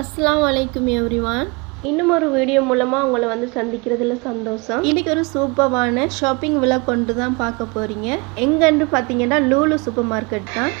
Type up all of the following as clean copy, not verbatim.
Assalamualaikum everyone. இன்னும் ஒரு video மூலமா உங்களை வந்து சந்திக்கிறதுல சந்தோஷம். இன்னைக்கு ஒரு சூப்பரான ஷாப்பிங் விலாக் கொண்டு தான் பார்க்க போறீங்க. எங்கன்னு பாத்தீங்கன்னா லூலு சூப்பர் மார்க்கெட் தான்.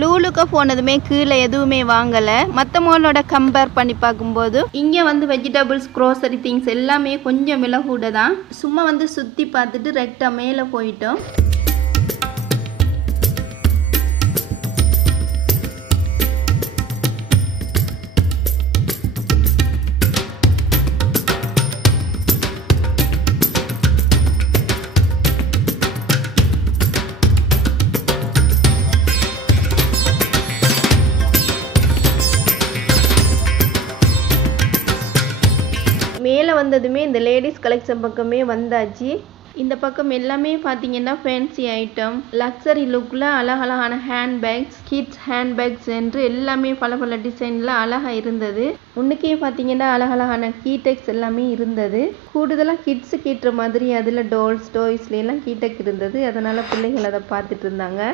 லூலுக்கு போனதுமே கீழே எதுவுமே வாங்கலை. மற்ற மாலோட கம்பேர் பண்ணி பார்க்கும்போது இங்கே வந்து வெஜிடபிள்ஸ் க்ரோசரி திங்ஸ் எல்லாமே கொஞ்சம் விலை கூட தான். சும்மா வந்து சுற்றி பார்த்துட்டு ரெக்டாக மேலே போயிட்டோம். மேலே வந்ததுமே இந்த லேடிஸ் கலெக்ஷன் பக்கமே வந்தாச்சு. இந்த பக்கம் எல்லாமே பார்த்தீங்கன்னா ஃபேன்சி ஐட்டம், லக்ஸரி லுக்கில் அழகழகான ஹேண்ட்பேக்ஸ், கிட்ஸ் ஹேண்ட்பேக்ஸ் என்று எல்லாமே பல பல டிசைனில் அழகாக இருந்தது. முன்னுக்கே பார்த்தீங்கன்னா அழகழகான கீடெக்ஸ் எல்லாமே இருந்தது. கூடுதலாக கிட்ஸுக்கு ஏற்ற மாதிரி அதில் டால்ஸ் டாய்ஸ்லாம் கீடெக் இருந்தது. அதனால் பிள்ளைகள் அதை பார்த்துட்டு இருந்தாங்க.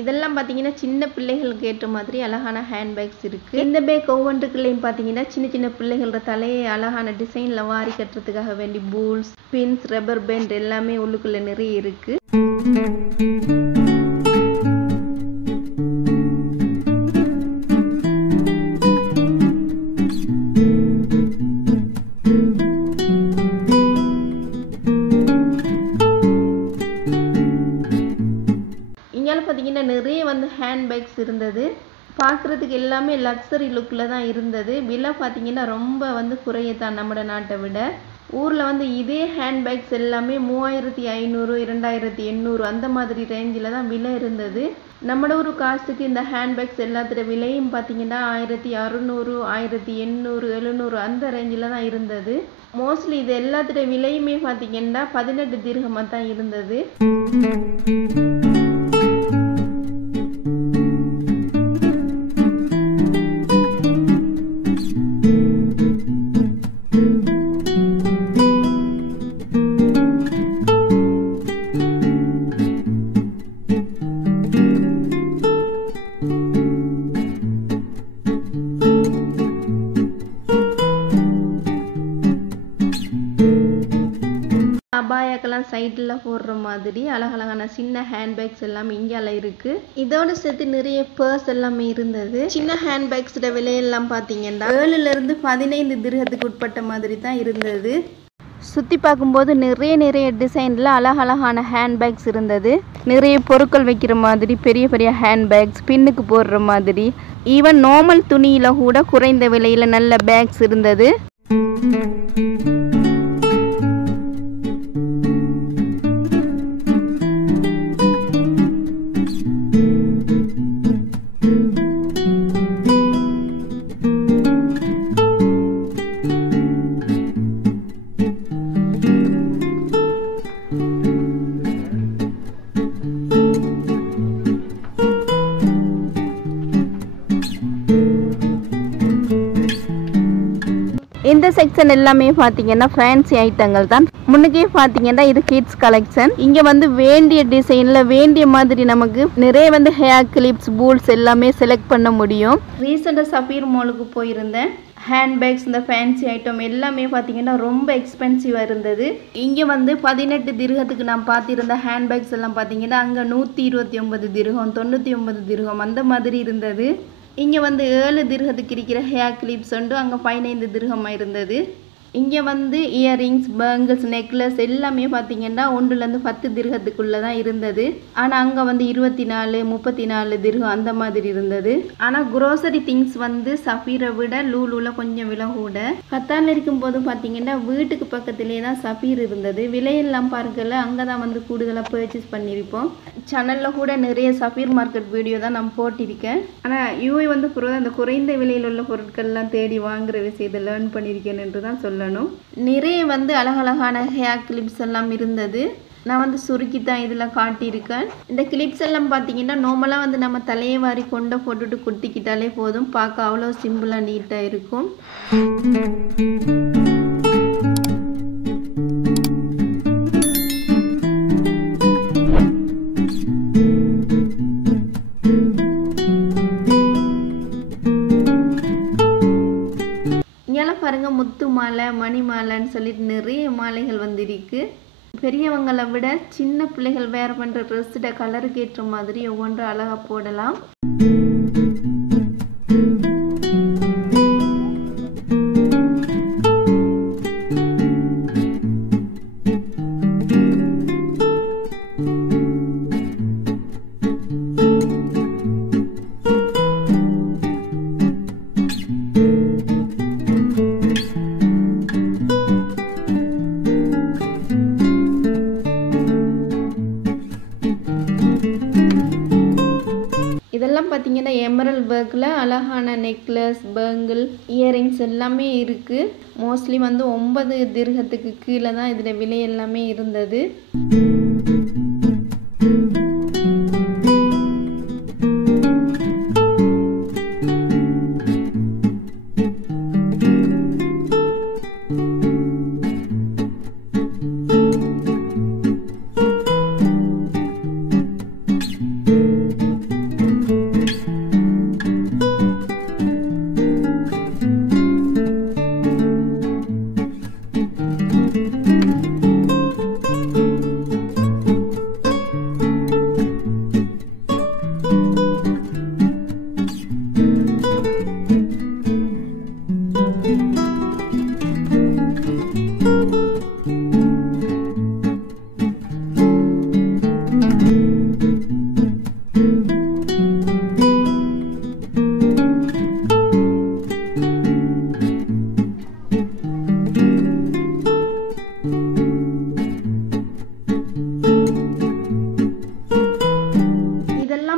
இதெல்லாம் பார்த்தீங்கன்னா சின்ன பிள்ளைகளுக்கு ஏற்ற மாதிரி அழகான ஹேண்ட்பேக்ஸ் இருக்குது. இந்த பேக் ஒவ்வொன்றுக்குள்ளேயும் பார்த்தீங்கன்னா சின்ன சின்ன பிள்ளைகளோட தலையை அழகான டிசைனில் வாரி கட்டுறதுக்காக வேண்டி பூல்ஸ், பின்ஸ், ரப்பர் பேண்ட் எல்லாமே உள்ளுக்குள்ளே நிறைய இருக்குது. பார்த்தீங்கன்னா நிறைய வந்து ஹேண்ட்பேக்ஸ் இருந்தது. பார்க்குறதுக்கு எல்லாமே லக்ஸரி லுக்கில் தான் இருந்தது. விலை பார்த்தீங்கன்னா ரொம்ப வந்து குறையத்தான் நம்ம நாட்டை விட. ஊரில் வந்து இதே ஹேண்ட்பேக்ஸ் எல்லாமே 3500 2800 அந்த மாதிரி ரேஞ்சில் தான் விலை இருந்தது. நம்ம ஊர் காசுக்கு இந்த ஹேண்ட்பேக்ஸ் எல்லாத்தோட விலையும் பார்த்தீங்கன்னா 1600 1800 700 அந்த ரேஞ்சில் தான் இருந்தது. மோஸ்ட்லி இது எல்லாத்தோட விலையுமே பார்த்தீங்கன்னா 18 திர்ஹமாக தான் இருந்தது. அபாயாக்கெல்லாம் சைடில் போடுற மாதிரி அழகழகான சின்ன ஹேண்ட்பேக்ஸ் எல்லாமே இங்கால இருக்கு. இதோட சேர்த்து நிறைய பர்ஸ் எல்லாமே இருந்தது. சின்ன ஹேண்ட்பேக்ஸோட விலையெல்லாம் பார்த்தீங்கன்னா 7 to 15 திர்ஹத்துக்கு உட்பட்ட மாதிரி தான் இருந்தது. சுற்றி பார்க்கும்போது நிறைய டிசைனில் அழகழகான ஹேண்ட்பேக்ஸ் இருந்தது. நிறைய பொருட்கள் வைக்கிற மாதிரி பெரிய பெரிய ஹேண்ட்பேக்ஸ், பின்னுக்கு போடுற மாதிரி, ஈவன் நார்மல் துணியில் கூட குறைந்த விலையில் நல்ல பேக்ஸ் இருந்தது. இந்த செக்ஷன் எல்லாமே பார்த்தீங்கன்னா ஃபேன்சி ஐட்டங்கள் தான். முன்னுக்கே பார்த்தீங்கன்னா இது கிட்ஸ் கலெக்ஷன். இங்கே வந்து வேண்டிய டிசைனில் வேண்டிய மாதிரி நமக்கு நிறைய வந்து ஹேர் கிளிப்ஸ், பூல்ஸ் எல்லாமே செலக்ட் பண்ண முடியும். ரீசெண்டாக சஃபீர் மாலுக்கு போயிருந்தேன். ஹேண்ட்பேக்ஸ், இந்த ஃபேன்சி ஐட்டம் எல்லாமே பார்த்தீங்கன்னா ரொம்ப எக்ஸ்பென்சிவாக இருந்தது. இங்கே வந்து 18 திர்ஹத்துக்கு நான் பார்த்திருந்த ஹேண்ட்பேக்ஸ் எல்லாம் பார்த்தீங்கன்னா அங்கே 129 திர்ஹம், 99 திர்ஹம் அந்த மாதிரி இருந்தது. இங்கே வந்து 7 திர்ஹத்துக்கு இருக்கிற ஹேர் கிளிப்ஸ் உண்டு, அங்கே 15 திர்ஹமாக இருந்தது. இங்கே வந்து இயரிங்ஸ், பேங்கிள்ஸ், நெக்லஸ் எல்லாமே பார்த்தீங்கன்னா 1 to 10 திர்ஹத்துக்குள்ளே தான் இருந்தது. ஆனால் அங்கே வந்து 24 34 திர்ஹம் அந்த மாதிரி இருந்தது. ஆனால் குரோசரி திங்ஸ் வந்து சஃபீரை விட லூலூவில் கொஞ்சம் விலை கூட. கத்தாரில் இருக்கும்போது பார்த்தீங்கன்னா வீட்டுக்கு பக்கத்துலேயே தான் சஃபீர் இருந்தது. விலையெல்லாம் பார்க்கல, அங்கே தான் வந்து கூடுதலாக பர்ச்சேஸ் பண்ணியிருப்போம். சேனலில் கூட நிறைய சஃபீர் மார்க்கெட் வீடியோ தான் நான் போட்டிருக்கேன். ஆனால் யூஏ வந்து அந்த குறைந்த விலையில் உள்ள பொருட்கள்லாம் தேடி வாங்குகிற விஷயத்தை லேர்ன் பண்ணியிருக்கேன் என்று தான் சொல்லணும். நிறைய வந்து அழகழகான ஹேர் கிளிப்ஸ் எல்லாம் இருந்தது. நான் வந்து சுருக்கி தான் இதில் காட்டியிருக்கேன். இந்த கிளிப்ஸ் எல்லாம் பார்த்தீங்கன்னா நார்மலாக வந்து நம்ம தலையை வாரி கொண்டை போட்டுட்டு குத்திக்கிட்டாலே போதும். பார்க்க அவ்வளோ சிம்பிளாக நீட்டாக இருக்கும். பாருங்க, முத்து மாலை, மணி மாலைன்னு சொல்லிட்டு நிறைய மாலைகள் வந்து இருக்கு. பெரியவங்களை விட சின்ன பிள்ளைகள் வேர் பண்ற ட்ரெஸ்ஸோட கலருக்கு ஏற்ற மாதிரி ஒவ்வொன்றும் அழகா போடலாம். இதெல்லாம் பார்த்தீங்கன்னா எமரல்ட் ஒர்க்கில் அழகான நெக்லஸ், பேங்கிள், இயரிங்ஸ் எல்லாமே இருக்குது. மோஸ்ட்லி வந்து 9 திர்ஹத்துக்கு கீழே தான் இதில் விலை எல்லாமே இருந்தது.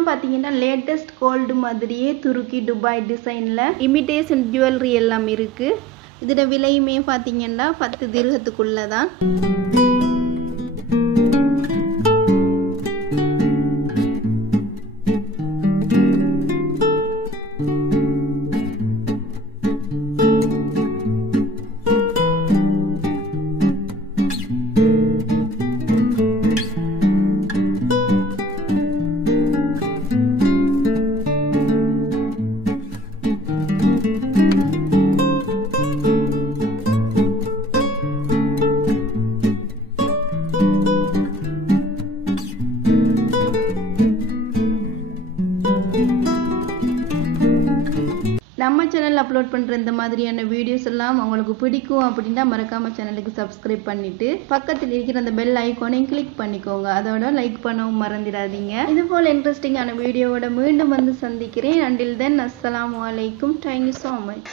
பார்த்தீங்கன்னா லேட்டஸ்ட் கோல்டு மாதிரியே துருக்கி துபாய் டிசைனில் இமிடேஷன் ஜுவல்லரி எல்லாம் இருக்குது. இதோட விலையுமே பார்த்தீங்கன்னா 10 திர்ஹத்துக்குள்ளே தான். நம்ம சேனல் அப்லோட் பண்ணுற இந்த மாதிரியான வீடியோஸ் எல்லாம் உங்களுக்கு பிடிக்கும் அப்படின்னா மறக்காம சேனலுக்கு சப்ஸ்கிரைப் பண்ணிட்டு பக்கத்தில் இருக்கிற அந்த பெல் ஐகானையும் கிளிக் பண்ணிக்கோங்க. அதோட லைக் பண்ணவும் மறந்துடாதீங்க. இது போல் இன்ட்ரெஸ்டிங்கான வீடியோவோட மீண்டும் வந்து சந்திக்கிறேன். until then, assalamu alaikum. Thank you so much.